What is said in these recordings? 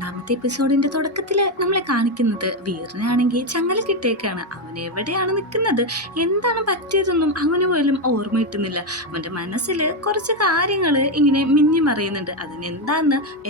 രണ്ടാമത്തെ എപ്പിസോഡിന്റെ തുടക്കത്തിൽ നമ്മളെ കാണിക്കുന്നത് വീറിനാണെങ്കിൽ ചങ്ങലക്കിട്ടേക്കാണ്. അവൻ എവിടെയാണ് നിൽക്കുന്നത്, എന്താണ് പറ്റിയതെന്നും അവന് പോലും ഓർമ്മ കിട്ടുന്നില്ല. അവന്റെ മനസ്സിൽ കുറച്ച് കാര്യങ്ങൾ ഇങ്ങനെ മിന്നി മറയുന്നുണ്ട്.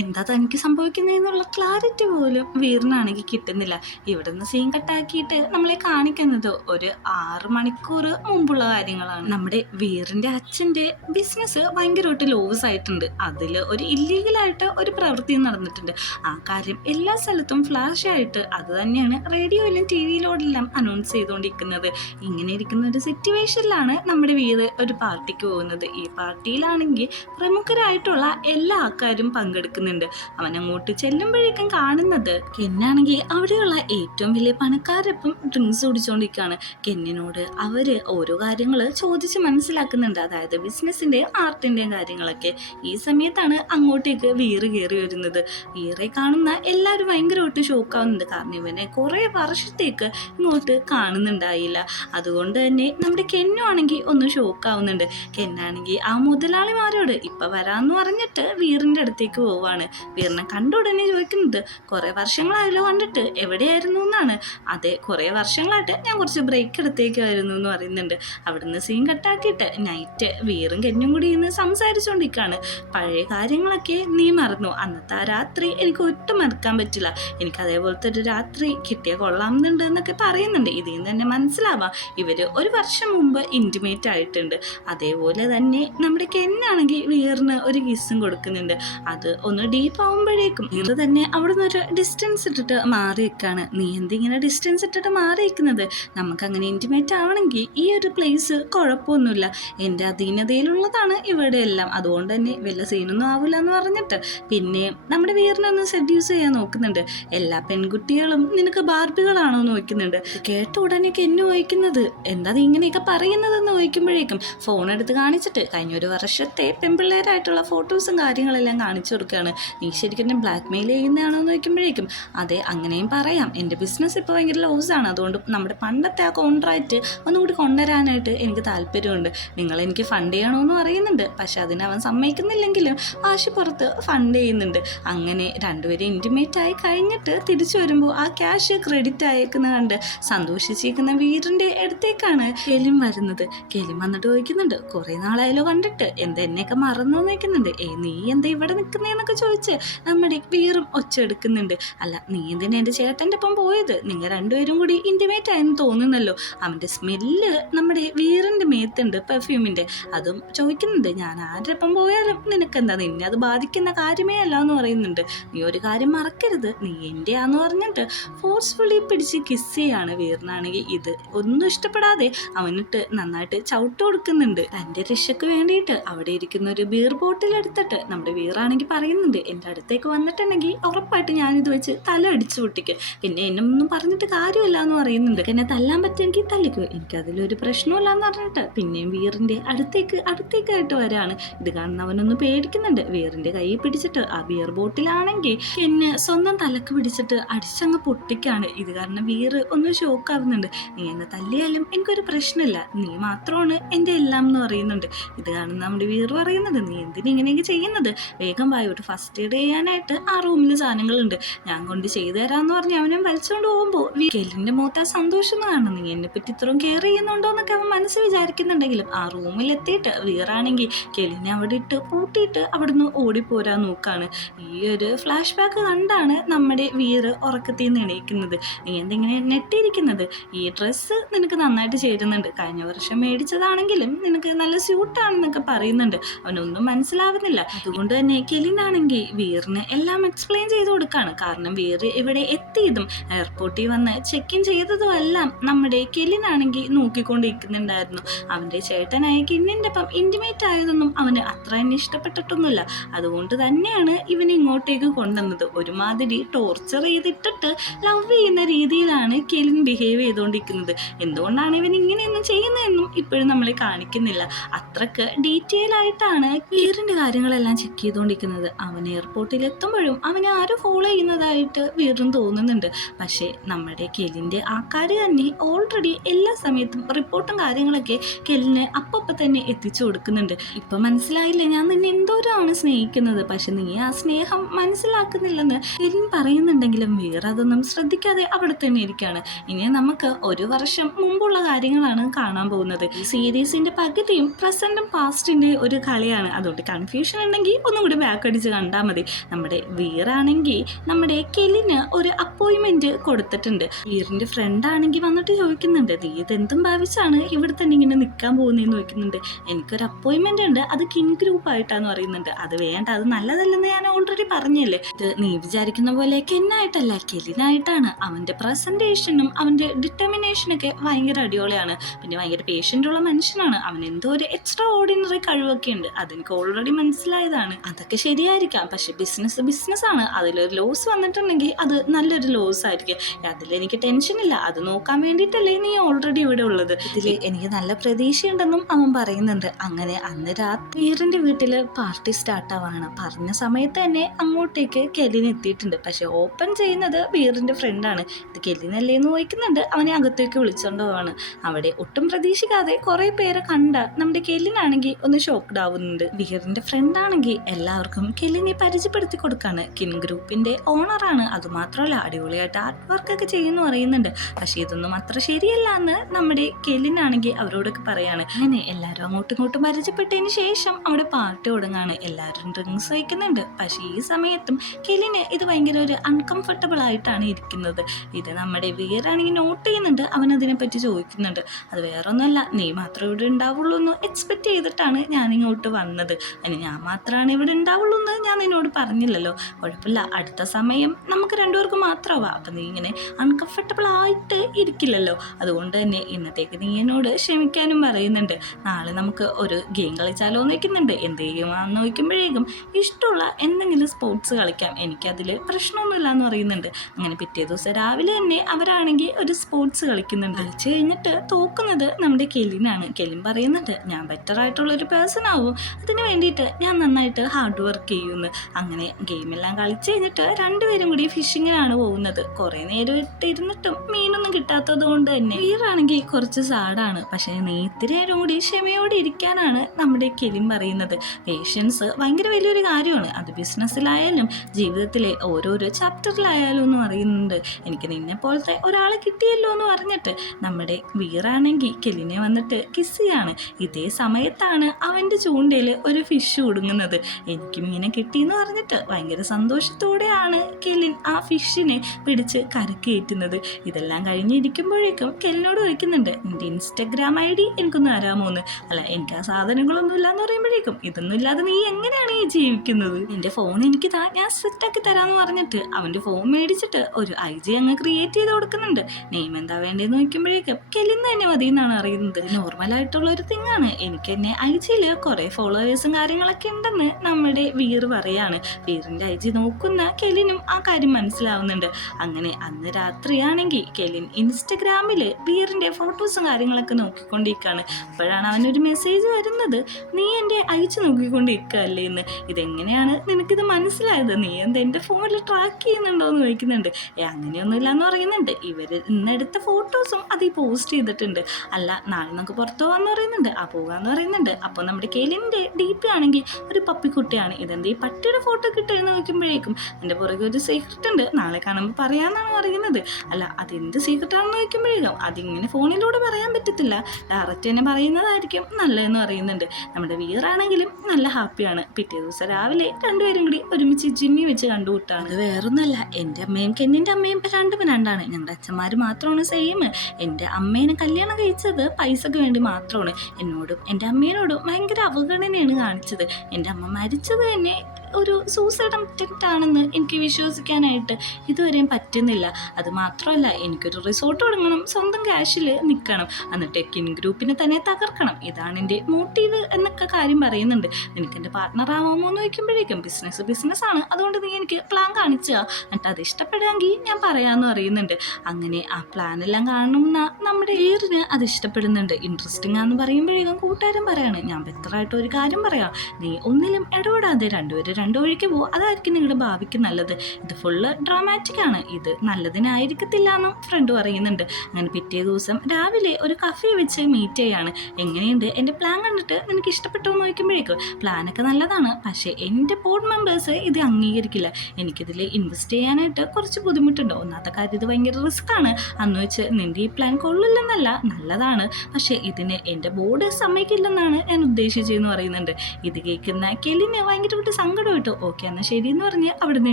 എന്താ തനിക്ക് സംഭവിക്കുന്നതെന്നുള്ള ക്ലാരിറ്റി പോലും വീറിനാണെങ്കിൽ കിട്ടുന്നില്ല. ഇവിടുന്ന് സീൻ കട്ടാക്കിയിട്ട് നമ്മളെ കാണിക്കുന്നത് ഒരു 6 മണിക്കൂർ മുമ്പുള്ള കാര്യങ്ങളാണ്. നമ്മുടെ വീറിന്റെ അച്ഛന്റെ ബിസിനസ് ഭയങ്കരമായിട്ട് ലോസ് ആയിട്ടുണ്ട്. അതിൽ ഒരു ഇല്ലീഗലായിട്ട് ഒരു പ്രവൃത്തി നടന്നിട്ടുണ്ട്. ആ കാര്യം എല്ലാ സ്ഥലത്തും ഫ്ലാഷ് ആയിട്ട് അത് തന്നെയാണ് റേഡിയോയിലും ടി വിയിലോടെല്ലാം അനൗൺസ് ചെയ്തുകൊണ്ടിരിക്കുന്നത്. ഇങ്ങനെ ഇരിക്കുന്ന ഒരു സിറ്റുവേഷനിലാണ് നമ്മുടെ വീട് ഒരു പാർട്ടിക്ക് പോകുന്നത്. ഈ പാർട്ടിയിലാണെങ്കിൽ പ്രമുഖരായിട്ടുള്ള എല്ലാ ആൾക്കാരും പങ്കെടുക്കുന്നുണ്ട്. അവൻ അങ്ങോട്ട് ചെല്ലുമ്പോഴേക്കും കാണുന്നത് കെന്നാണെങ്കിൽ അവിടെയുള്ള ഏറ്റവും വലിയ പണക്കാരൊപ്പം ഡ്രിങ്ക്സ് കുടിച്ചുകൊണ്ടിരിക്കുകയാണ്. കെന്നിനോട് അവര് ഓരോ കാര്യങ്ങൾ ചോദിച്ച് മനസ്സിലാക്കുന്നുണ്ട്, അതായത് ബിസിനസിന്റെയും ആർട്ടിന്റെയും കാര്യങ്ങളൊക്കെ. ഈ സമയത്താണ് അങ്ങോട്ടേക്ക് വീറ് കയറി വരുന്നത്. വീറെ കാണുന്ന എല്ലാവരും ഭയങ്കരമായിട്ട് ഷോക്കാവുന്നുണ്ട്. കാരണം ഇവനെ കുറെ വർഷത്തേക്ക് ഇങ്ങോട്ട് കാണുന്നുണ്ടായില്ല. അതുകൊണ്ട് തന്നെ നമ്മുടെ കെന്നു ആണെങ്കിൽ ഒന്ന് ഷോക്കാവുന്നുണ്ട്. കെന്നാണെങ്കിൽ ആ മുതലാളിമാരോട് ഇപ്പൊ വരാന്ന് പറഞ്ഞിട്ട് വീറിന്റെ അടുത്തേക്ക് പോവാണ്. വീറിനെ കണ്ട ഉടനെ ചോദിക്കുന്നത് കുറെ വർഷങ്ങളായല്ലോ കണ്ടിട്ട്, എവിടെയായിരുന്നു എന്നാണ്. അതെ, കുറെ വർഷങ്ങളായിട്ട് ഞാൻ കുറച്ച് ബ്രേക്ക് എടുത്തേക്കായിരുന്നു എന്ന് പറയുന്നുണ്ട്. അവിടുന്ന് സീൻ കട്ടാക്കിയിട്ട് നൈറ്റ് വീറും കെന്നും കൂടി ഇന്ന് സംസാരിച്ചുകൊണ്ടിരിക്കുകയാണ്. പഴയ കാര്യങ്ങളൊക്കെ നീ മറന്നു, അന്നത്തെ ആ രാത്രി എനിക്ക് ഒട്ടും മറക്കാൻ പറ്റില്ല, എനിക്ക് അതേപോലത്തെ ഒരു രാത്രി കിട്ടിയ കൊള്ളാമെന്നുണ്ട് എന്നൊക്കെ പറയുന്നുണ്ട്. ഇതിൽ നിന്ന് തന്നെ മനസ്സിലാവാം ഇവര് ഒരു വർഷം മുമ്പ് ഇന്റിമേറ്റ് ആയിട്ടുണ്ട്. അതേപോലെ തന്നെ നമ്മുടെ കെന്നാണെങ്കിൽ വീറിന് ഒരു കിസ്സും കൊടുക്കുന്നുണ്ട്. അത് ഒന്ന് ഡീപ്പ് ആവുമ്പോഴേക്കും വീറ് തന്നെ അവിടുന്ന് ഒരു ഡിസ്റ്റൻസ് ഇട്ടിട്ട് മാറി നിൽക്കാണ്. നീ എന്തിങ്ങനെ ഡിസ്റ്റൻസ് ഇട്ടിട്ട് മാറി നിൽക്കുന്നത്, നമുക്ക് അങ്ങനെ ഇന്റിമേറ്റ് ആവണമെങ്കിൽ ഈ ഒരു പ്ലേസ് കുഴപ്പമൊന്നുമില്ല, എൻ്റെ അധീനതയിലുള്ളതാണ് ഇവിടെ എല്ലാം, അതുകൊണ്ട് തന്നെ വല്ല സീനൊന്നും ആവില്ല എന്ന് പറഞ്ഞിട്ട് പിന്നെ നമ്മുടെ വീറിനൊന്ന് സെഡ്യൂസ് ചെയ്യാൻ നോക്കുന്നുണ്ട്. എല്ലാ പെൺകുട്ടികളും നിനക്ക് ബാർബികളാണോ എന്ന് ചോദിക്കുന്നുണ്ട്. കേട്ട ഉടനെ കെന്നു ചോദിക്കുന്നത് എന്താ നീ ഇങ്ങനെയൊക്കെ പറയുന്നതെന്ന് ചോദിക്കുമ്പോഴേക്കും ഫോൺ എടുത്ത് കാണിച്ചിട്ട് കഴിഞ്ഞ ഒരു വർഷത്തെ പെൺപിള്ളേരായിട്ടുള്ള ഫോട്ടോസും കാര്യങ്ങളെല്ലാം കാണിച്ചു കൊടുക്കുകയാണ്. നീ ശരിക്കും ബ്ലാക്ക് മെയിൽ ചെയ്യുന്നതാണോ എന്ന് ചോദിക്കുമ്പോഴേക്കും അതെ, അങ്ങനെയും പറയാം, എൻ്റെ ബിസിനസ് ഇപ്പോൾ ഭയങ്കര ലോസാണ്, അതുകൊണ്ട് നമ്മുടെ പണ്ടത്തെ ആ കോൺട്രാക്റ്റ് ഒന്നുകൂടി കൊണ്ടുവരാനായിട്ട് എനിക്ക് താല്പര്യമുണ്ട്, നിങ്ങൾ എനിക്ക് ഫണ്ട് ചെയ്യണമെന്ന് പറയുന്നുണ്ട്. പക്ഷെ അതിന് അവൻ സമ്മതിക്കുന്നില്ലെങ്കിലും വാശി പുറത്ത് ഫണ്ട് ചെയ്യുന്നുണ്ട്. അങ്ങനെ രണ്ടുപേരും ഇൻറ്റിമേറ്റ് ആയി കഴിഞ്ഞിട്ട് തിരിച്ചു വരുമ്പോൾ ആ ക്യാഷ് ക്രെഡിറ്റ് ആയേക്കുന്ന കണ്ട് സന്തോഷിച്ചിരിക്കുന്ന വീറിന്റെ അടുത്തേക്കാണ് കെലിൻ വരുന്നത്. കെലിൻ വന്നിട്ട് ചോദിക്കുന്നുണ്ട് കുറെ നാളായാലോ കണ്ടിട്ട്, എന്താ എന്നെയൊക്കെ മറന്നു നോക്കുന്നുണ്ട്, നീ എന്താ ഇവിടെ നിൽക്കുന്നതെന്നൊക്കെ ചോദിച്ച് നമ്മുടെ വീറും ഒച്ച എടുക്കുന്നുണ്ട്. അല്ല, നീ എന്തിനാ എൻ്റെ ചേട്ടൻ്റെ ഒപ്പം പോയത്, നിങ്ങൾ രണ്ടുപേരും കൂടി ഇൻറ്റിമേറ്റ് ആയെന്ന് തോന്നുന്നല്ലോ, അവൻ്റെ സ്മെല്ല് നമ്മുടെ വീറിൻ്റെ മേത്തുണ്ട് പെർഫ്യൂമിൻ്റെ. അതും ചോദിക്കുന്നുണ്ട് ഞാൻ ആരുടെ ഒപ്പം പോയാലും നിനക്കെന്താ, നിന്നെ അത് ബാധിക്കുന്ന കാര്യമേ അല്ല എന്ന് പറയുന്നുണ്ട്. നീ ഒരു കാര്യം മറക്കരുത്, നീ എൻ്റെ ആന്ന് പറഞ്ഞിട്ട് ഫോഴ്സ്ഫുള്ളി പിടിച്ച് കിസ് ചെയ്യാണ്. വീറിനാണെങ്കിൽ ഇത് ഒന്നും ഇഷ്ടപ്പെടാതെ അവനിട്ട് നന്നായിട്ട് ചവിട്ട് കൊടുക്കുന്നുണ്ട്. തൻ്റെ രക്ഷയ്ക്ക് വേണ്ടിയിട്ട് അവിടെ ഇരിക്കുന്ന ഒരു ബീർ ബോട്ടിൽ എടുത്തിട്ട് നമ്മുടെ വീറാണെങ്കിൽ പറയുന്നുണ്ട് എൻ്റെ അടുത്തേക്ക് വന്നിട്ടുണ്ടെങ്കിൽ ഉറപ്പായിട്ട് ഞാനിത് വെച്ച് തല അടിച്ചു പൊട്ടിക്കും, പിന്നെ എന്നൊന്നും പറഞ്ഞിട്ട് കാര്യമില്ല എന്ന് പറയുന്നുണ്ട്. എന്നെ തല്ലാൻ പറ്റുമെങ്കിൽ തല്ലിക്കോ, എനിക്കതിലൊരു പ്രശ്നമില്ല എന്ന് പറഞ്ഞിട്ട് പിന്നെയും വീറിൻ്റെ അടുത്തേക്കായിട്ട് വരാണ്. ഇത് കാണുന്ന അവനൊന്ന് പേടിക്കുന്നുണ്ട്. വീറിൻ്റെ കൈ പിടിച്ചിട്ട് ആ ബിയർ ബോട്ടിലാണെങ്കിൽ എന്നെ സ്വന്തം തലക്ക് പിടിച്ചിട്ട് അടിച്ചങ്ങ് പൊട്ടിക്കാണ്. ഇത് കാരണം വീറ് ഒന്ന് ഷോക്കാവുന്നുണ്ട്. നീ എന്നെ തല്ലിയാലും എനിക്കൊരു പ്രശ്നമില്ല, നീ മാത്രമാണ് എൻ്റെ എല്ലാം എന്ന് പറയുന്നുണ്ട്. ഇത് കാണുന്ന നമ്മുടെ വീറ് പറയുന്നുണ്ട് നീ എന്തിനിങ്ങനെയൊക്കെ ചെയ്യുന്നത്, വേഗം വായോട്ട് ഫസ്റ്റ് എയ്ഡ് ചെയ്യാനായിട്ട് ആ റൂമിൽ സാധനങ്ങളുണ്ട്, ഞാൻ കൊണ്ട് ചെയ്തു തരാമെന്ന് പറഞ്ഞ് അവനെ വലിച്ചുകൊണ്ട് പോകുമ്പോൾ കെല്ലിൻ്റെ മുഖത്ത് ആ സന്തോഷം കാണും. നീ എന്നെ പറ്റി ഇത്രയും കെയർ ചെയ്യുന്നുണ്ടോ എന്നൊക്കെ അവൻ മനസ്സിൽ വിചാരിക്കുന്നുണ്ടെങ്കിലും ആ റൂമിലെത്തിയിട്ട് വീറാണെങ്കിൽ കെല്ലിനെ അവിടെ ഇട്ട് പൂട്ടിയിട്ട് അവിടുന്ന് ഓടിപ്പോരാൻ നോക്കാണ്. ഈ ഒരു ഫ്ലാഷ് ബാക്ക് കണ്ടാണ് നമ്മുടെ വീറ് ഉറക്കത്തിൽ നിന്ന് എണീക്കുന്നത്. നീ എന്തിങ്ങനെ നെട്ടിയിരിക്കുന്നത്, ഈ ഡ്രസ്സ് നിനക്ക് നന്നായിട്ട് ചേരുന്നുണ്ട്, കഴിഞ്ഞ വർഷം മേടിച്ചതാണെങ്കിലും നിനക്ക് നല്ല സ്യൂട്ടാണെന്നൊക്കെ പറയുന്നുണ്ട്. അവനൊന്നും മനസ്സിലാവുന്നില്ല. അതുകൊണ്ട് തന്നെ കെലിനാണെങ്കിൽ വീറിന് എല്ലാം എക്സ്പ്ലെയിൻ ചെയ്ത് കൊടുക്കുകയാണ്. കാരണം വീറ് ഇവിടെ എത്തിയതും എയർപോർട്ടിൽ വന്ന് ചെക്ക് ഇൻ ചെയ്തതും എല്ലാം നമ്മുടെ കെലിനാണെങ്കിൽ നോക്കിക്കൊണ്ടിരിക്കുന്നുണ്ടായിരുന്നു. അവൻ്റെ ചേട്ടനായ കിന്നിൻ്റെ ഒപ്പം ഇൻറ്റിമേറ്റ് ആയതൊന്നും അവന് അത്ര തന്നെ ഇഷ്ടപ്പെട്ടിട്ടൊന്നുമില്ല. അതുകൊണ്ട് തന്നെയാണ് ഇവനെ ഇങ്ങോട്ടേക്ക് കൊണ്ടുവന്നത്. ഒരുമാതിരി ടോർച്ചർ ചെയ്തിട്ടിട്ട് ലവ് ചെയ്യുന്ന രീതിയിലാണ് കെലിൻ ബിഹേവ് ചെയ്തുകൊണ്ടിരിക്കുന്നത്. എന്തുകൊണ്ടാണ് ഇവൻ ഇങ്ങനെയൊന്നും ചെയ്യുന്നതെന്നും ഇപ്പോഴും നമ്മളെ കാണിക്കുന്നില്ല. അത്രക്ക് ഡീറ്റെയിൽ ആയിട്ടാണ് വീറിൻ്റെ കാര്യങ്ങളെല്ലാം ചെക്ക് ചെയ്തുകൊണ്ടിരിക്കുന്നത്. അവൻ എയർപോർട്ടിൽ എത്തുമ്പോഴും അവനെ ആരും ഫോളോ ചെയ്യുന്നതായിട്ട് വീറും തോന്നുന്നുണ്ട്. പക്ഷേ നമ്മുടെ കെലിൻ്റെ ആൾക്കാർ തന്നെ ഓൾറെഡി എല്ലാ സമയത്തും റിപ്പോർട്ടും കാര്യങ്ങളൊക്കെ കെലിന് അപ്പം തന്നെ എത്തിച്ചു കൊടുക്കുന്നുണ്ട്. ഇപ്പം മനസ്സിലായില്ലേ ഞാൻ നിന്നെ എന്തോരാണ് സ്നേഹിക്കുന്നത്, പക്ഷെ നീ ആ സ്നേഹം മനസ്സിലാക്കുന്ന നടക്കുന്നില്ലെന്ന് കെലിൻ പറയുന്നുണ്ടെങ്കിലും വീർ അതൊന്നും ശ്രദ്ധിക്കാതെ അവിടെ തന്നെ ഇരിക്കുകയാണ്. ഇനി നമുക്ക് ഒരു വർഷം മുമ്പുള്ള കാര്യങ്ങളാണ് കാണാൻ പോകുന്നത്. ഈ സീരീസിന്റെ പകുതിയും പ്രസന്റും പാസ്റ്റിന്റെ ഒരു കളിയാണ്. അതുകൊണ്ട് കൺഫ്യൂഷൻ ഉണ്ടെങ്കിൽ ഒന്നും കൂടി ബാക്ക് അടിച്ച് കണ്ടാൽ മതി. നമ്മുടെ വീറാണെങ്കിൽ നമ്മുടെ കെലിന് ഒരു അപ്പോയിൻമെന്റ് കൊടുത്തിട്ടുണ്ട്. വീറിന്റെ ഫ്രണ്ട് ആണെങ്കിൽ വന്നിട്ട് ചോദിക്കുന്നുണ്ട്, നീ ഇതെന്തും ഭാവിച്ചാണ് ഇവിടെ തന്നെ ഇങ്ങനെ നിൽക്കാൻ പോകുന്നതെന്ന് ചോദിക്കുന്നുണ്ട്. എനിക്കൊരു അപ്പോയിൻമെന്റ് ഉണ്ട്, അത് കിങ് ഗ്രൂപ്പ് ആയിട്ടാന്ന് പറയുന്നുണ്ട്. അത് വേണ്ട, അത് നല്ലതല്ലെന്ന് ഞാൻ ഓൾറെഡി പറഞ്ഞല്ലേ. ഇത് നീ വിചാരിക്കുന്ന പോലെ കെന്നായിട്ടല്ല, കെലിനായിട്ടാണ്. അവന്റെ പ്രസന്റേഷനും അവന്റെ ഡിറ്റർമിനേഷനൊക്കെ ഭയങ്കര അടിപൊളിയാണ്. പിന്നെ ഭയങ്കര പേഷ്യൻ്റ് ഉള്ള മനുഷ്യനാണ്. അവൻ എന്തോ ഒരു എക്സ്ട്രാ ഓർഡിനറി കഴിവൊക്കെ ഉണ്ട്, അതെനിക്ക് ഓൾറെഡി മനസ്സിലായതാണ്. അതൊക്കെ ശരിയായിരിക്കാം, പക്ഷെ ബിസിനസ് ആണ്. അതിലൊരു ലോസ് വന്നിട്ടുണ്ടെങ്കിൽ അത് നല്ലൊരു ലോസ് ആയിരിക്കും. അതിലെനിക്ക് ടെൻഷനില്ല, അത് നോക്കാൻ വേണ്ടിയിട്ടല്ലേ നീ ഓൾറെഡി ഇവിടെ ഉള്ളത്. ഇതിൽ എനിക്ക് നല്ല പ്രതീക്ഷയുണ്ടെന്നും അവൻ പറയുന്നുണ്ട്. അങ്ങനെ അന്ന് രാത്രി വീറിന്റെ വീട്ടിൽ പാർട്ടി സ്റ്റാർട്ട് ആവാണ്. പറഞ്ഞ സമയത്ത് തന്നെ അങ്ങോട്ടേക്ക് കെലിൻ എത്തിയിട്ടുണ്ട്. പക്ഷെ ഓപ്പൺ ചെയ്യുന്നത് വീറിന്റെ ഫ്രണ്ടാണ്. ഇത് കെലിനല്ലേ എന്ന് ചോദിക്കുന്നുണ്ട്. അവനെ അകത്തേക്ക് വിളിച്ചോണ്ട് പോവാണ്. അവിടെ ഒട്ടും പ്രതീക്ഷിക്കാതെ കുറെ പേരെ കണ്ട നമ്മുടെ കെലിനാണെങ്കിൽ ഒന്ന് ഷോക്ക്ഡ് ആവുന്നുണ്ട്. വീറിന്റെ ഫ്രണ്ട് ആണെങ്കിൽ എല്ലാവർക്കും കെലിനെ പരിചയപ്പെടുത്തി കൊടുക്കാണ്. കിങ് ഗ്രൂപ്പിന്റെ ഓണറാണ്. അതുമാത്രമല്ല അടിപൊളിയായിട്ട് ആർട്ട് വർക്ക് ഒക്കെ ചെയ്യുന്നു അറിയുന്നുണ്ട്. പക്ഷെ ഇതൊന്നും അത്ര ശരിയല്ല എന്ന് നമ്മുടെ കെലിനാണെങ്കിൽ അവരോടൊക്കെ പറയാണ്. അങ്ങനെ എല്ലാവരും അങ്ങോട്ടും ഇങ്ങോട്ടും പരിചയപ്പെട്ടതിന് ശേഷം അവിടെ പാർട്ടി തുടങ്ങാണ്. എല്ലാവരും ഡ്രിങ്ക്സ് വയ്ക്കുന്നുണ്ട്. പക്ഷെ ഈ സമയത്തും കെലിന് ഇത് ഭയങ്കര ഒരു അൺകംഫർട്ടബിൾ ആയിട്ടാണ് ഇരിക്കുന്നത്. ഇത് നമ്മുടെ വീറാണെങ്കിൽ നോട്ട് ചെയ്യുന്നുണ്ട്. അവൻ അതിനെപ്പറ്റി ചോദിക്കുന്നുണ്ട്. അത് വേറൊന്നുമല്ല, നീ മാത്രമേ ഇവിടെ ഉണ്ടാവുള്ളൂ എന്ന് എക്സ്പെക്ട് ചെയ്തിട്ടാണ് ഞാനിങ്ങോട്ട് വന്നത്. അതിന് ഞാൻ മാത്രമാണ് ഇവിടെ ഉണ്ടാവുള്ളൂ എന്ന് ഞാൻ നിന്നോട് പറഞ്ഞില്ലല്ലോ. കുഴപ്പമില്ല, അടുത്ത സമയം നമുക്ക് രണ്ടുപേർക്കും മാത്രമാവാം. അപ്പം നീ ഇങ്ങനെ അൺകംഫർട്ടബിൾ ആയിട്ട് ഇരിക്കില്ലല്ലോ. അതുകൊണ്ട് തന്നെ ഇന്നത്തേക്ക് നീ എന്നോട് ക്ഷമിക്കാനും പറയുന്നുണ്ട്. നാളെ നമുക്ക് ഒരു ഗെയിം കളിച്ചാലോ എന്ന് വയ്ക്കുന്നുണ്ട്. എന്ത് ഗെയിമാണെന്ന് ചോദിക്കുമ്പോഴേക്കും ഇഷ്ടമുള്ള എന്തെങ്കിലും സ്പോർട്സ് കളിക്കാം, എനിക്കതിൽ പ്രശ്നമൊന്നുമില്ല എന്ന് പറയുന്നുണ്ട്. അങ്ങനെ പിറ്റേ ദിവസം രാവിലെ തന്നെ അവരാണെങ്കിൽ ഒരു സ്പോർട്സ് കളിക്കുന്നുണ്ട്. കളിച്ച് കഴിഞ്ഞിട്ട് തോക്കുന്നത് നമ്മുടെ കെലിനാണ്. കെലിൻ പറയുന്നുണ്ട്, ഞാൻ ബെറ്റർ ആയിട്ടുള്ളൊരു പേഴ്സൺ ആവും, അതിന് വേണ്ടിയിട്ട് ഞാൻ നന്നായിട്ട് ഹാർഡ് വർക്ക് ചെയ്യുമെന്ന്. അങ്ങനെ ഗെയിമെല്ലാം കളിച്ച് കഴിഞ്ഞിട്ട് രണ്ടുപേരും കൂടി ഫിഷിങ്ങിനാണ് പോകുന്നത്. കുറേ നേരം ഇരുന്നിട്ടും മീനൊന്നും കിട്ടാത്തത് കൊണ്ട് തന്നെ വീറാണെങ്കിൽ കുറച്ച് സാഡാണ്. പക്ഷേ നീ ഇത്തിരി നേരം കൂടി ക്ഷമയോടെ ഇരിക്കാനാണ് നമ്മുടെ കെലിൻ പറയുന്നത്. പേഷ്യൻസ് ഭയങ്കര വലിയൊരു കാര്യമാണ്. അത് ബിസിനസ്സിലായാലും ജീവിതത്തിലെ ഓരോരോ ചാപ്റ്ററിലായാലും എന്ന് പറയുന്നുണ്ട്. എനിക്ക് നിന്നെ പോലത്തെ ഒരാളെ കിട്ടിയല്ലോ എന്ന് പറഞ്ഞിട്ട് നമ്മുടെ വീറാണെങ്കിൽ കെലിനെ വന്നിട്ട് കിസ് ചെയ്യാണ്. ഇതേ സമയത്താണ് അവൻ്റെ ചൂണ്ടയിൽ ഒരു ഫിഷ് കുടുങ്ങുന്നത്. എനിക്ക് മീനെ കിട്ടിയെന്ന് പറഞ്ഞിട്ട് ഭയങ്കര സന്തോഷത്തോടെയാണ് കെലിൻ ആ ഫിഷിനെ പിടിച്ച് കരക്കേറ്റുന്നത്. ഇതെല്ലാം കഴിഞ്ഞിരിക്കുമ്പോഴേക്കും കെലിനോട് ചോദിക്കുന്നുണ്ട്, നിന്റെ ഇൻസ്റ്റഗ്രാം ID എനിക്കൊന്ന് തരാമോന്ന്. അല്ല, എനിക്ക് ആ സാധനങ്ങളൊന്നും ഇല്ലാന്ന് പറയുമ്പോഴേക്കും ഇതൊന്നും ഇല്ലാതെ നീ എങ്ങനെയാണ് ഈ ജീവിക്കുന്നത്? നിന്റെ ഫോൺ എനിക്ക് താ, ഞാൻ സെറ്റാക്കി തരാമെന്ന് പറഞ്ഞിട്ട് അവൻ്റെ ഫോൺ മേടിച്ചിട്ട് ഒരു IG അങ്ങ് ക്രിയേറ്റ് ചെയ്ത് കൊടുക്കുന്നുണ്ട്. നെയിം എന്താ വേണ്ടതെന്ന് നോക്കുമ്പോഴേക്കും കെലിൻ തന്നെ മതി എന്നാണ് അറിയുന്നത്. നോർമലായിട്ടുള്ള ഒരു തിങ്ങാണ്. എനിക്ക് തന്നെ IG കുറേ ഫോളോവേഴ്സും കാര്യങ്ങളൊക്കെ ഉണ്ടെന്ന് നമ്മുടെ വീർ പറയാണ്. വീറിൻ്റെ IG നോക്കുന്ന കെലിനും ആ കാര്യം മനസ്സിലാവുന്നുണ്ട്. അങ്ങനെ അന്ന് രാത്രിയാണെങ്കിൽ കെലിൻ ഇൻസ്റ്റഗ്രാമിൽ വീറിൻ്റെ ഫോട്ടോസും കാര്യങ്ങളൊക്കെ നോക്കിക്കൊണ്ടിരിക്കുകയാണ്. അപ്പോഴാണ് അവനൊരു മെസ്സേജ് വരുന്നത്, നീ എൻ്റെ അയച്ചു നോക്കിക്കൊണ്ടിരിക്കുകയല്ലേ എന്ന്. ഇതെങ്ങനെയാണ് നിനക്കിത് മനസ്സിലായത്? നീ എന്താ എൻ്റെ ഫോണിൽ ട്രാക്ക് ചെയ്യുന്നുണ്ടോ എന്ന് ചോദിക്കുന്നുണ്ട്. അങ്ങനെയൊന്നുമില്ല എന്ന് പറയുന്നുണ്ട്. ഇവർ ഇന്നെടുത്ത ഫോട്ടോസും അത് പോസ്റ്റ് ചെയ്തിട്ടുണ്ട്. അല്ല, നാളെ നമുക്ക് പുറത്തു പോകാമെന്ന് പറയുന്നുണ്ട്. പോകാമെന്ന് പറയുന്നുണ്ട്. അപ്പോൾ നമ്മുടെ കെലിൻ്റെ DP ആണെങ്കിൽ ഒരു പപ്പിക്കുട്ടിയാണ്. ഇതെന്താ ഈ പട്ടിയുടെ ഫോട്ടോ കിട്ടുമെന്ന് നോക്കുമ്പോഴേക്കും എൻ്റെ പുറകെ ഒരു സീക്രട്ട് ഉണ്ട്, നാളെ കാണുമ്പോൾ പറയാമെന്നാണ് പറയുന്നത്. അല്ല, അതെന്ത് സീക്രട്ടാണെന്ന് ചോദിക്കുമ്പോഴേക്കും അതിങ്ങനെ ഫോണിലൂടെ പറയാൻ പറ്റത്തില്ല, ഡയറക്റ്റ് തന്നെ പറയുന്നതായിരിക്കും നല്ലതെന്ന് പറയുന്നുണ്ട്. നമ്മുടെ വീറാണെങ്കിലും നല്ല ഹാപ്പിയാണ്. പിറ്റേ ദിവസം രാവിലെ രണ്ടുപേരും കൂടി ഒരുമിച്ച് ജിമ്മി വെച്ച് കണ്ടുകൂട്ടാണ്. അത് വേറൊന്നുമല്ല, എൻ്റെ അമ്മയും കെന്നിൻ്റെ അമ്മയും രണ്ടും രണ്ടാണ്. ഞങ്ങളുടെ അച്ഛന്മാർ മാത്രമാണ് സെയിം. എൻ്റെ അമ്മേനെ കല്യാണം കഴിച്ചത് പൈസക്ക് വേണ്ടി മാത്രമാണ്. എന്നോടും എൻ്റെ അമ്മേനോടും ഭയങ്കര അവഗണനയാണ് കാണിച്ചത്. എൻ്റെ അമ്മ മരിച്ചത് തന്നെ ഒരു സൂസൈഡ് അറ്റംപ്റ്റ് ആണെന്ന് എനിക്ക് വിശ്വസിക്കാനായിട്ട് ഇതുവരെയും പറ്റുന്നില്ല. അത് മാത്രമല്ല, എനിക്കൊരു റിസോർട്ട് തുടങ്ങണം, സ്വന്തം ക്യാഷിൽ നിൽക്കണം, എന്നിട്ട് കിങ് ഗ്രൂപ്പിനെ തന്നെ തകർക്കണം. ഇതാണ് എൻ്റെ മോട്ടീവ് എന്നൊക്കെ കാര്യം പറയുന്നുണ്ട്. നിനക്ക് എൻ്റെ പാർട്ട്ണർ ആവാമോ എന്ന് ചോദിക്കുമ്പോഴേക്കും ബിസിനസ്സാണ്, അതുകൊണ്ട് നീ എനിക്ക് പ്ലാൻ കാണിച്ചു എന്നിട്ട് അത് ഇഷ്ടപ്പെടുമെങ്കിൽ ഞാൻ പറയാമെന്ന് പറയുന്നുണ്ട്. അങ്ങനെ ആ പ്ലാനെല്ലാം കാണുന്ന നമ്മുടെ വീറിന് അത് ഇഷ്ടപ്പെടുന്നുണ്ട്. ഇൻട്രസ്റ്റിംഗ് ആണെന്ന് പറയുമ്പോഴേക്കും കൂട്ടുകാരൻ പറയാണ്, ഞാൻ ബെറ്ററായിട്ട് ഒരു കാര്യം പറയാം, നീ ഒന്നിലും ഇടപെടാതെ രണ്ടുപേരും രണ്ടു വഴിക്ക് പോകും, അതായിരിക്കും നിങ്ങളുടെ ഭാവിക്ക് നല്ലത്. ഇത് ഫുള്ള് ഡ്രാമാറ്റിക് ആണ്, ഇത് നല്ലതിനായിരിക്കത്തില്ല എന്നും ഫ്രണ്ട് പറയുന്നുണ്ട്. അങ്ങനെ പിറ്റേ ദിവസം രാവിലെ ഒരു കഫേ വെച്ച് മീറ്റ് ചെയ്യാണ്. എങ്ങനെയുണ്ട് എൻ്റെ പ്ലാൻ കണ്ടിട്ട് നിനക്ക് ഇഷ്ടപ്പെട്ടോ എന്ന് ചോദിക്കുമ്പോഴേക്കും പ്ലാനൊക്കെ നല്ലതാണ്, പക്ഷേ എൻ്റെ ബോർഡ് മെമ്പേഴ്സ് ഇത് അംഗീകരിക്കില്ല, എനിക്കിതിൽ ഇൻവെസ്റ്റ് ചെയ്യാനായിട്ട് കുറച്ച് ബുദ്ധിമുട്ടുണ്ട്. ഒന്നാമത്തെ കാര്യം ഇത് ഭയങ്കര റിസ്ക് ആണ്, അന്ന് വെച്ച് നിൻ്റെ ഈ പ്ലാൻ കൊള്ളില്ലെന്നല്ല, നല്ലതാണ്, പക്ഷേ ഇതിന് എൻ്റെ ബോർഡ് സമ്മതിക്കില്ലെന്നാണ് ഞാൻ ഉദ്ദേശിച്ചതെന്ന് പറയുന്നുണ്ട്. ഇത് കേൾക്കുന്ന കെലിന് ഭയങ്കരമായിട്ട് സങ്കടമായിട്ടു. ഓക്കെ എന്നാൽ ശരി എന്ന് പറഞ്ഞ് അവിടെ നിന്ന്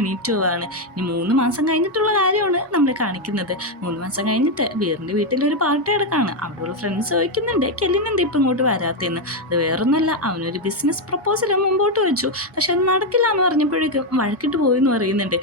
എണീറ്റ് പോവാണ്. ഇനി 3 മാസം കഴിഞ്ഞിട്ടുള്ള കാര്യമാണ് നമ്മൾ കാണിക്കുന്നത്. 3 മാസം കഴിഞ്ഞിട്ട് വീറിൻ്റെ വീട്ടിൽ ഒരു പാർട്ടി എടുക്കാണ്. അവിടെയുള്ള ഫ്രണ്ട്സ് ചോദിക്കുന്നുണ്ട് കെലിന് എന്താ ഇപ്പം ഇങ്ങോട്ട് വരാത്തതെന്ന്. അത് വേറൊന്നുമല്ല, അവനൊരു ബിസിനസ് പ്രപ്പോസൽ മുമ്പോട്ട് വെച്ചു, പക്ഷെ അത് നടക്കില്ല എന്ന് പറഞ്ഞപ്പോഴേക്കും വഴക്കിട്ട് പോയെന്ന് പറയുന്നുണ്ട്.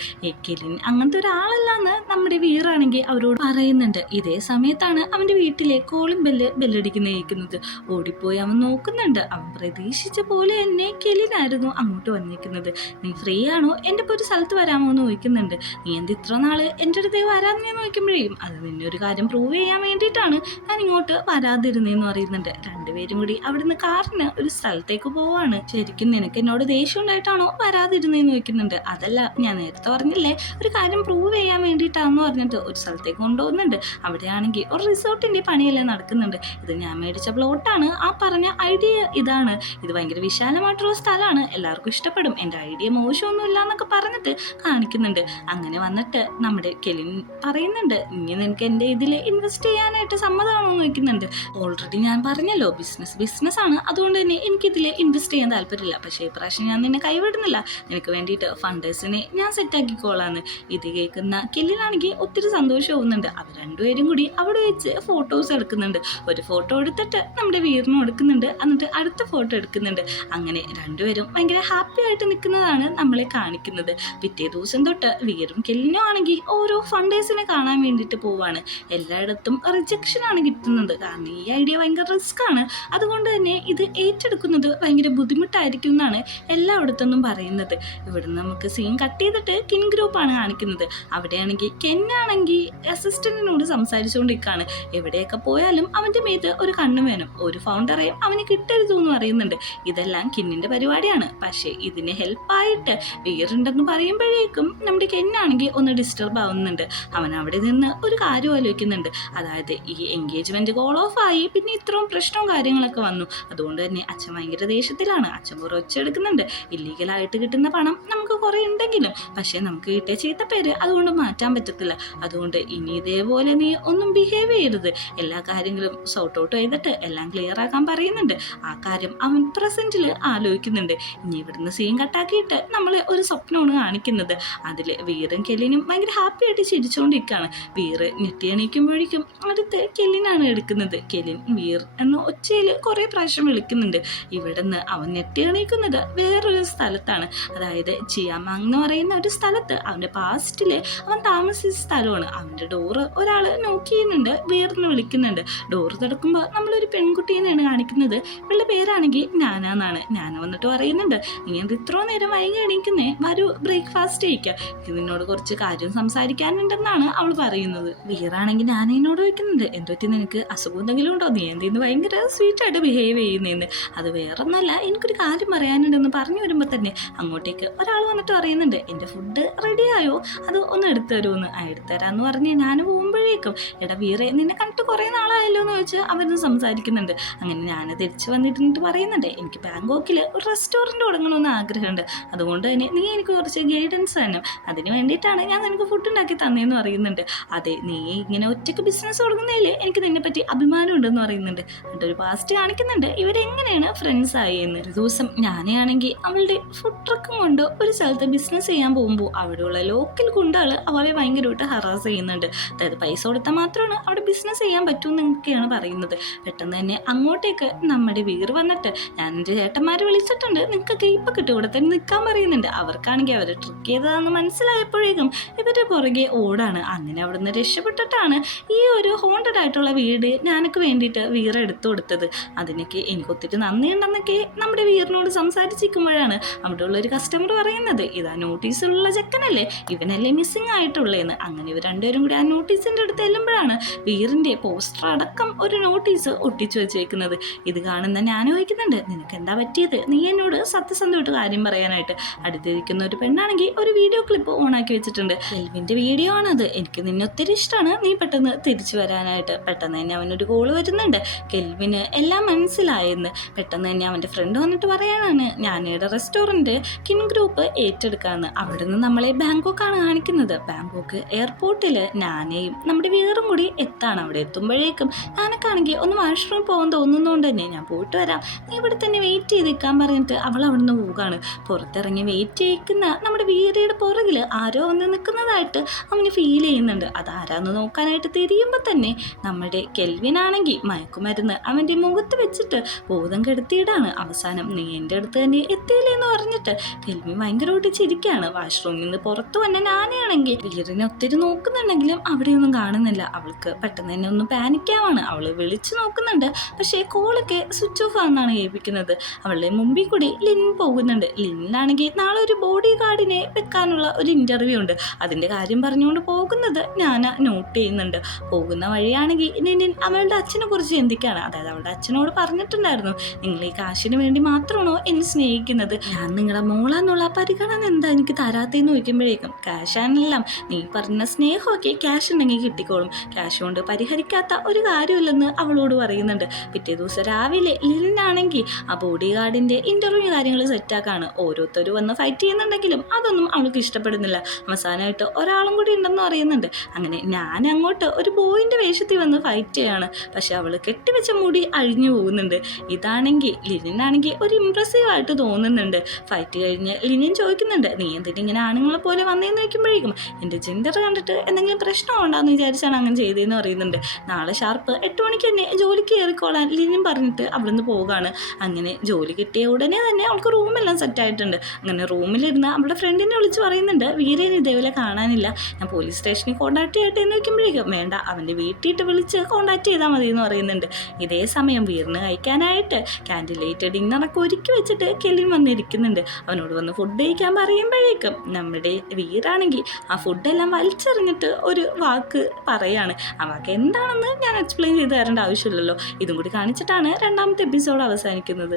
കെലിൻ അങ്ങനത്തെ ഒരാളല്ലാന്ന് നമ്മുടെ വീറാണെങ്കിൽ അവരോട് പറയുന്നുണ്ട്. ഇതേ സമയത്താണ് അവൻ്റെ വീട്ടിലെ കോളിംഗ് ബെല്ലടിക്കുന്ന കേൾക്കുന്നത്. ഓടിപ്പോയി അവൻ നോക്കുന്നുണ്ട്. അവൻ പ്രതീക്ഷിച്ച പോലെ തന്നെ കെലിനായിരുന്നു അങ്ങോട്ട് വന്നിരിക്കുന്നത്. നീ ഫ്രീ ആണോ, എൻ്റെ ഇപ്പോൾ ഒരു സ്ഥലത്ത് വരാമോ എന്ന് ചോദിക്കുന്നുണ്ട്. നീ എന്ത് ഇത്ര നാള് എൻ്റെ അടുത്ത് വരാമെന്ന് ഞാൻ നോക്കുമ്പോഴേക്കും അത് നിന്നെ ഒരു കാര്യം പ്രൂവ് ചെയ്യാൻ വേണ്ടിയിട്ടാണ് ഞാൻ ഇങ്ങോട്ട് വരാതിരുന്നതെന്ന് പറയുന്നുണ്ട്. രണ്ടുപേരും കൂടി അവിടുന്ന് കാറിന് ഒരു സ്ഥലത്തേക്ക് പോവാണ്. ശരിക്കും നിനക്ക് എന്നോട് ദേഷ്യം ഉണ്ടായിട്ടാണോ വരാതിരുന്നതെന്ന് ചോദിക്കുന്നുണ്ട്. അതല്ല, ഞാൻ നേരത്തെ പറഞ്ഞില്ലേ ഒരു കാര്യം പ്രൂവ് ചെയ്യാൻ വേണ്ടിയിട്ടാണെന്ന് പറഞ്ഞിട്ട് ഒരു സ്ഥലത്തേക്ക് കൊണ്ടുപോകുന്നുണ്ട്. അവിടെയാണെങ്കിൽ ഒരു റിസോർട്ടിൻ്റെ പണിയെല്ലാം നടക്കുന്നുണ്ട്. ഇത് ഞാൻ മേടിച്ച പ്ലോട്ടാണ്, ആ പറഞ്ഞ ഐഡിയ ഇതാണ്, ഇത് ഭയങ്കര വിശാലമായിട്ടുള്ള സ്ഥലമാണ്, എല്ലാവർക്കും ഇഷ്ടപ്പെടും, എൻ്റെ ഐഡിയ മോശമൊന്നുമില്ല എന്നൊക്കെ പറഞ്ഞിട്ട് കാണിക്കുന്നുണ്ട്. അങ്ങനെ വന്നിട്ട് നമ്മുടെ കെലിൻ പറയുന്നുണ്ട്, ഇനി നിനക്ക് എൻ്റെ ഇതിൽ ഇൻവെസ്റ്റ് ചെയ്യാനായിട്ട് സമ്മതമാണോ എന്ന് ചോദിക്കുന്നുണ്ട്. ഓൾറെഡി ഞാൻ പറഞ്ഞല്ലോ ബിസിനസ് ആണ്, അതുകൊണ്ട് തന്നെ എനിക്കിതിൽ ഇൻവെസ്റ്റ് ചെയ്യാൻ താല്പര്യമില്ല, പക്ഷേ ഈ പ്രാവശ്യം ഞാൻ നിന്നെ കൈവിടുന്നില്ല, നിനക്ക് വേണ്ടിയിട്ട് ഫണ്ടേഴ്സിനെ ഞാൻ സെറ്റാക്കിക്കോളാന്ന്. ഇത് കേൾക്കുന്ന കെല്ലിനാണെങ്കിൽ ഒത്തിരി സന്തോഷമാവുന്നുണ്ട്. അവർ രണ്ടുപേരും കൂടി അവിടെ വെച്ച് ഫോട്ടോസ് എടുക്കുന്നുണ്ട്. ഒരു ഫോട്ടോ എടുത്തിട്ട് നമ്മുടെ വീറിനും എടുക്കുന്നുണ്ട്, എന്നിട്ട് അടുത്ത ഫോട്ടോ എടുക്കുന്നുണ്ട്. അങ്ങനെ രണ്ടുപേരും ഭയങ്കര ഹാപ്പി ആയിട്ട് നിൽക്കുന്നതാണ് നമ്മളെ കാണിക്കുന്നത്. പിറ്റേ ദിവസം തൊട്ട് വീറും കെല്ലിനും ആണെങ്കിൽ ഓരോ ഫണ്ടേഴ്സിനെ കാണാൻ വേണ്ടിയിട്ട് പോവാണ്. എല്ലായിടത്തും റിജക്ഷനാണ് കിട്ടുന്നത്, കാരണം ഈ ഐഡിയ ഭയങ്കര റിസ്ക് ആണ്, അതുകൊണ്ട് തന്നെ ഇത് ഏറ്റെടുക്കുന്നത് ഭയങ്കര ബുദ്ധിമുട്ടായിരിക്കും എന്നാണ് എല്ലായിടത്തുനിന്നും പറയുന്നത്. ഇവിടുന്ന് നമുക്ക് സീൻ കട്ട് ചെയ്തിട്ട് കിൻ ഗ്രൂപ്പാണ് കാണിക്കുന്നത്. അവിടെയാണെങ്കിൽ കെന്നാണെങ്കിൽ അസിസ്റ്റന്റിനോട് സംസാരിച്ചുകൊണ്ടിരിക്കുകയാണ്. എവിടെയൊക്കെ പോയാലും അവൻ്റെ മേത്ത് ഒരു കണ്ണ് വേണം, ഒരു ഫൗണ്ടറെയും അവന് കിട്ടരുത് എന്ന് പറയുന്നുണ്ട്. ഇതെല്ലാം കിന്നിൻ്റെ പരിപാടിയാണ്, പക്ഷേ ഇതിന് ഹെൽപ്പായിട്ട് വീറുണ്ടെന്ന് പറയുമ്പോഴേക്കും നമ്മുടെ കെന്നാണെങ്കിൽ ഒന്ന് ഡിസ്റ്റർബ് ആവുന്നുണ്ട്. അവൻ അവിടെ നിന്ന് ഒരു കാര്യം ആലോചിക്കുന്നുണ്ട്. അതായത് ഈ എൻഗേജ്മെന്റ് കോൾ ഓഫ് ആയി, പിന്നെ ഇത്രയും പ്രശ്നവും കാര്യങ്ങളൊക്കെ വന്നു, അതുകൊണ്ട് തന്നെ അച്ഛൻ ഭയങ്കര ദേഷ്യത്തിലാണ്. അച്ഛൻ കുറെ ഒച്ചെടുക്കുന്നുണ്ട്. ഇല്ലീഗലായിട്ട് കിട്ടുന്ന പണം നമുക്ക് കുറെ ഉണ്ടെങ്കിലും പക്ഷേ നമുക്ക് കിട്ടിയ ചീത്തപ്പേര് അതുകൊണ്ട് മാറ്റാൻ പറ്റത്തില്ല. അതുകൊണ്ട് ഇനി ഇതേപോലെ നീ ഒന്നും ബിഹേവ് ചെയ്യരുത്, എല്ലാ കാര്യങ്ങളും സോർട്ട് ഔട്ട് ചെയ്തിട്ട് എല്ലാം ക്ലിയർ ആക്കാൻ പറയുന്നുണ്ട്. ആ കാര്യം അവൻ പ്രസന്റിൽ ആലോചിക്കുന്നുണ്ട്. ഇനി ഇവിടുന്ന് സീൻ കട്ടാക്കിയിട്ട് നമ്മളെ ഒരു സ്വപ്നമാണ് കാണിക്കുന്നത്. അതിൽ വീറും കെല്ലിനും ഭയങ്കര ഹാപ്പി ആയിട്ട് ചിരിച്ചുകൊണ്ടിരിക്കുകയാണ്. വീറ് ഞെട്ടി എണീക്കുമ്പോഴേക്കും അടുത്ത് കെല്ലിനാണ് എടുക്കുന്നത്. കെല്ലിൻ വീർ എന്ന ഒച്ചയിൽ കുറേ പ്രാവശ്യം വിളിക്കുന്നുണ്ട്. ഇവിടുന്ന് അവൻ ഞെട്ടി എണീക്കുന്നത് വേറൊരു സ്ഥലത്താണ്, അതായത് ചിയാമാങ് എന്ന് പറയുന്ന ഒരു സ്ഥലത്ത് അവൻ്റെ പാസ്റ്റിൽ അവൻ താമസിച്ച സ്ഥലമാണ്. അവൻ്റെ ഡോറ് ഒരാൾ നോക്ക് ചെയ്യുന്നുണ്ട്, വീറിന് വിളിക്കുന്നുണ്ട്. ഡോറ് തുറക്കുമ്പോൾ നമ്മളൊരു പെൺകുട്ടീനെയാണ് കാണിക്കുന്നത്. ഇവളുടെ പേരാണെങ്കിൽ നാനാന്നാണ്. നാന വന്നിട്ട് പറയുന്നുണ്ട്, നീ എന്ത് ഇത്രയോ നേരം വൈകി എണീക്കുന്നേ, വരൂ ബ്രേക്ക്ഫാസ്റ്റ് കഴിക്കാം, നിന്നോട് കുറച്ച് കാര്യം സംസാരിക്കാനുണ്ടെന്നാണ് അവൾ പറയുന്നത്. വീറാണെങ്കിൽ നാനയോട് ചോദിക്കുന്നുണ്ട്, എന്തൊക്കെ നിനക്ക് അസുഖം എന്തെങ്കിലും ഉണ്ടോ, നീ എന്തെന്ന് ഭയങ്കര സ്വീറ്റായിട്ട് ബിഹേവ് ചെയ്യുന്നതെന്ന്. അത് വേറൊന്നുമല്ല, എനിക്കൊരു കാര്യം പറയാനുണ്ടെന്ന് പറഞ്ഞു വരുമ്പോൾ തന്നെ അങ്ങോട്ടേക്ക് ഒരാൾ വന്നിട്ട് പറയുന്നുണ്ട്, എൻ്റെ ഫുഡ് റെഡിയായോ, അത് ഒന്ന് എടുത്തു തരുമെന്ന്. ആ എടുത്തുതരാമെന്ന് പറഞ്ഞ് ഞാൻ പോകുമ്പോഴേക്കും എടാ വീറെ നിന്നെ കണ്ടിട്ട് കുറേ നാളായല്ലോ എന്ന് വെച്ച് അവരൊന്ന് സംസാരിക്കുന്നുണ്ട്. അങ്ങനെ ഞാൻ തിരിച്ച് വന്നിട്ട് പറയുന്നുണ്ട്, എനിക്ക് ബാങ്കോക്കിൽ ഒരു റെസ്റ്റോറൻറ്റ് തുടങ്ങണമെന്ന് ആഗ്രഹമുണ്ട്, അതുകൊണ്ട് തന്നെ നീ എനിക്ക് കുറച്ച് ഗൈഡൻസ് തന്നെ, അതിന് വേണ്ടിയിട്ടാണ് ഞാൻ നിനക്ക് ഫുഡ് ഉണ്ടാക്കി തന്നതെന്ന് പറയുന്നുണ്ട്. അതെ, നീ ഇങ്ങനെ ഒറ്റയ്ക്ക് ബിസിനസ് തുടങ്ങുന്നതിൽ എനിക്ക് നിന്നെപ്പറ്റി അഭിമാനം ഉണ്ടെന്ന് പറയുന്നുണ്ട്. എന്നിട്ടൊരു പാസ്റ്റ് കാണിക്കുന്നുണ്ട് ഇവരെങ്ങനെയാണ് ഫ്രണ്ട്സ് ആയി എന്ന്. ഒരു ദിവസം ഞാനാണെങ്കിൽ അവളുടെ ഫുഡ് ട്രക്കും കൊണ്ട് ഒരു സ്ഥലത്ത് ബിസിനസ് ചെയ്യാൻ പോകുമ്പോൾ അവിടെയുള്ള ലോക്കൽ ഗുണ്ടകൾ അവളെ ഭയങ്കരമായിട്ട് ഹറാസ് ചെയ്യുന്നുണ്ട്. അതായത് പൈസ കൊടുത്താൽ മാത്രമാണ് അവിടെ ബിസിനസ് ചെയ്യാൻ പറ്റുമെന്നൊക്കെയാണ് പറയുന്നത്. പെട്ടെന്ന് തന്നെ അങ്ങോട്ടേക്ക് നമ്മുടെ വീർ വന്നിട്ട്, ഞാൻ എൻ്റെ ചേട്ടന്മാർ വിളിച്ചിട്ടുണ്ട്, നിങ്ങൾക്കൊക്കെ ഇപ്പം കിട്ടും, ഇവിടെ തന്നെ നിൽക്കാൻ പറയുന്നുണ്ട്. അവർക്കാണെങ്കിൽ അവർ ട്രിക്ക് ചെയ്തതാണെന്ന് മനസ്സിലായപ്പോഴേക്കും ഇവരുടെ പുറകെ ഓടാണ്. അങ്ങനെ അവിടുന്ന് രക്ഷപ്പെട്ടിട്ടാണ് ഈ ഒരു ഹോണ്ടഡ് ആയിട്ടുള്ള വീട് ഞാനൊക്കെ വേണ്ടിയിട്ട് വീർ എടുത്തു കൊടുത്തത്. അതിനൊക്കെ എനിക്ക് ഒത്തിരി നന്ദിയുണ്ടെന്നൊക്കെ നമ്മുടെ വീറിനോട് സംസാരിച്ചിരിക്കുമ്പോഴാണ് അവിടെയുള്ള ഒരു കസ്റ്റമർ പറയുന്നത്, ഇതാ നോട്ടീസിലുള്ള ചെക്കനല്ലേ, ഇവനല്ലേ മിസ്സിങ് ആയിട്ടുള്ളതെന്ന്. അങ്ങനെ ഇവർ രണ്ടുപേരും കൂടി ആ നോട്ടീസിൻ്റെ അടുത്ത് ചെല്ലുമ്പോഴാണ് വീറിന്റെ പോസ്റ്റർ അടക്കം ഒരു നോട്ടീസ് ഒട്ടിച്ചു വെച്ചേക്കുന്നത്. ഇത് കാണുന്ന ഞാൻ ചോദിക്കുന്നുണ്ട്, നിനക്ക് എന്താ പറ്റിയത്? നീ എന്നോട് സത്യസന്ധമായിട്ട് കാര്യം പറയാനായിട്ട്. അടുത്തിരിക്കുന്ന ഒരു പെണ്ണാണെങ്കിൽ ഒരു വീഡിയോ ക്ലിപ്പ് ഓണാക്കി വെച്ചിട്ടുണ്ട്. കെൽവിന്റെ വീഡിയോ ആണത്. എനിക്ക് നിന്നെ ഒത്തിരി ഇഷ്ടമാണ്, നീ പെട്ടെന്ന് തിരിച്ചു വരാനായിട്ട്. പെട്ടെന്ന് തന്നെ അവനൊരു കോള് വരുന്നുണ്ട്. കെൽവിന് എല്ലാം മനസ്സിലായെന്ന്. പെട്ടെന്ന് തന്നെ അവന്റെ ഫ്രണ്ട് വന്നിട്ട് പറയാനാണ്, ഞാനിവിടെ റെസ്റ്റോറന്റ് കിൻ ഗ്രൂപ്പ് ഏറ്റെടുക്കാന്ന്. അവിടെ നിന്ന് നമ്മളെ ബാങ്കോക്കാണ് കാണിക്കുന്നത്. ബാങ്കോക്ക് എയർപോർട്ടിൽ നാനയും നമ്മുടെ വീറും കൂടി എത്താണ്. അവിടെ എത്തുമ്പോഴേക്കും ഞാനൊക്കെയാണെങ്കിൽ ഒന്ന് വാഷ്റൂം പോകാൻ തോന്നുന്നതുകൊണ്ട് തന്നെ ഞാൻ പോയിട്ട് വരാം, നീ ഇവിടെ തന്നെ വെയിറ്റ് ചെയ്ത് നിൽക്കാൻ പറഞ്ഞിട്ട് അവൾ അവിടെ നിന്ന് പോവുകയാണ്. പുറത്തിറങ്ങി വെയിറ്റ് ചെയ്യിക്കുന്ന നമ്മുടെ വീരയുടെ പുറകിൽ ആരോ വന്ന് നിൽക്കുന്നതായിട്ട് അവന് ഫീൽ ചെയ്യുന്നുണ്ട്. അതാരാന്ന് നോക്കാനായിട്ട് തിരിയുമ്പോൾ തന്നെ നമ്മുടെ കെൽവിനാണെങ്കിൽ മയക്കുമരുന്ന് അവൻ്റെ മുഖത്ത് വെച്ചിട്ട് ബോധം കെടുത്തിയിടാണ്. അവസാനം നീ എൻ്റെ അടുത്ത് തന്നെ എത്തിയില്ലേന്ന് പറഞ്ഞിട്ട് കെൽവിൻ ഭയങ്കരമായിട്ട് ചിരിക്കുകയാണ്. വാഷ്റൂമിൽ നിന്ന് പുറത്തു വന്ന നാനയാണെങ്കിൽ വീറിനെ ഒത്തിരി നോക്കുന്നുണ്ടെങ്കിലും അവിടെയൊന്നും കാണുന്നില്ല. അവൾക്ക് പെട്ടെന്ന് തന്നെ ഒന്ന് പാനിക്കാവാണ്. അവൾ വിളിച്ചു നോക്കുന്നുണ്ട്, പക്ഷേ കോളൊക്കെ സ്വിച്ച് ഓഫ് ആണെന്നാണ് കേൾപ്പിക്കുന്നത്. അവളുടെ മുമ്പിൽ കൂടി ലിൻ പോകുന്നുണ്ട്. ലിനിലാണെങ്കിൽ നാളെ ഒരു ബോഡി ഗാർഡിനെ വെക്കാനുള്ള ഒരു ഇന്റർവ്യൂ ഉണ്ട്. അതിൻ്റെ കാര്യം പറഞ്ഞുകൊണ്ട് പോകുന്നത് ഞാൻ നോട്ട് ചെയ്യുന്നുണ്ട്. പോകുന്ന വഴിയാണെങ്കിൽ ലിനിൻ അവളുടെ അച്ഛനെ കുറിച്ച് ചിന്തിക്കുകയാണ്. അതായത് അവളുടെ അച്ഛനോട് പറഞ്ഞിട്ടുണ്ടായിരുന്നു, നിങ്ങൾ ഈ കാശിന് വേണ്ടി മാത്രമാണോ എന്നെ സ്നേഹിക്കുന്നത്? ഞാൻ നിങ്ങളുടെ മോളാന്നുള്ള പരിഗണന എന്താ എനിക്ക് തരാത്തേന്ന് ചോദിക്കുമ്പോഴേക്കും, ക്യാഷാണെല്ലാം നീ പറഞ്ഞ സ്നേഹമൊക്കെ ക്യാഷ് ഉണ്ടെങ്കിൽ കിട്ടിക്കോളും, ക്യാഷ് കൊണ്ട് പരിഹരിക്കാത്ത ഒരു കാര്യമില്ലെന്ന് അവളോട് പറയുന്നുണ്ട്. പിറ്റേ ദിവസം രാവിലെ ലിനാണെങ്കിൽ ആ ബോഡി ഗാർഡിന്റെ ഇന്റർവ്യൂ കാര്യങ്ങൾ സെറ്റാക്കാണ്. ഓരോരുത്തരും വന്ന് ഫൈറ്റ് ചെയ്യുന്നുണ്ടെങ്കിലും അതൊന്നും അവൾക്ക് ഇഷ്ടപ്പെടുന്നില്ല. അവസാനമായിട്ട് ഒരാളും കൂടി ഉണ്ടെന്ന് അറിയുന്നുണ്ട്. അങ്ങനെ ഞാൻ അങ്ങോട്ട് ഒരു ബോയിന്റെ വേഷത്തിൽ വന്ന് ഫൈറ്റ് ചെയ്യാണ്. പക്ഷെ അവൾ കെട്ടിവെച്ച മുടി അഴിഞ്ഞു പോകുന്നുണ്ട്. ഇതാണെങ്കിൽ ലിനിനാണെങ്കിൽ ഒരു ഇംപ്രസീവ് ആയിട്ട് തോന്നുന്നുണ്ട്. ഫൈറ്റ് കഴിഞ്ഞ് ലിനിൻ ചോദിക്കുന്നുണ്ട്, നീ എന്തിനും ഇങ്ങനെ ആണുങ്ങളെ പോലെ വന്നേന്ന് വയ്ക്കുമ്പോഴേക്കും എൻ്റെ ജെൻഡർ കണ്ടിട്ട് എന്തെങ്കിലും പ്രശ്നം ഉണ്ടാന്ന് വിചാരിച്ചാണ് അങ്ങനെ ചെയ്തതെന്ന് പറയുന്നുണ്ട്. നാളെ ഷാർപ്പ് 8 മണിക്ക് തന്നെ ജോലിക്ക് കയറിക്കോളാൻ ലിനിൻ പറഞ്ഞിട്ട് അവിടുന്ന് പോവുകയാണ്. അങ്ങനെ ജോലി കിട്ടിയ ഉടനെ തന്നെ അവൾക്ക് റൂമെല്ലാം സെറ്റായിട്ടുണ്ട്. അങ്ങനെ റൂമിലിരുന്ന് അവളുടെ ഫ്രണ്ടിനെ വിളിച്ച് പറയുന്നുണ്ട്, വീരേനെ ഇതേപോലെ കാണാനില്ല, ഞാൻ പോലീസ് സ്റ്റേഷനിൽ കോൺടാക്ട് ചെയ്യട്ടെ എന്ന് വയ്ക്കുമ്പോഴേക്കും വേണ്ട, അവൻ്റെ വീട്ടിട്ട് വിളിച്ച് കോൺടാക്ട് ചെയ്താൽ മതി എന്ന് പറയുന്നുണ്ട്. ഇതേ സമയം വീറിന് കഴിക്കാനായിട്ട് ക്യാൻഡിലേറ്റ് ഡിന്നറൊക്കെ ഒരുക്കി വെച്ചിട്ട് കെലിൻ വന്നിരിക്കുന്നുണ്ട്. അവനോട് വന്ന് ഫുഡ് കഴിക്കാൻ പറയുമ്പോഴേക്കും നമ്മുടെ വീറാണെങ്കിൽ ആ ഫുഡെല്ലാം വലിച്ചെറിഞ്ഞിട്ട് ഒരു വാക്ക് പറയാണ്. ആ വാക്ക് എന്താണെന്ന് ഞാൻ എക്സ്പ്ലെയിൻ ചെയ്ത് തരേണ്ട ആവശ്യമില്ലല്ലോ. ഇതും കൂടി കാണിച്ചിട്ടാണ് രണ്ടാമത്തെ എപ്പിസോഡ് അവസാനിക്കുന്നത്.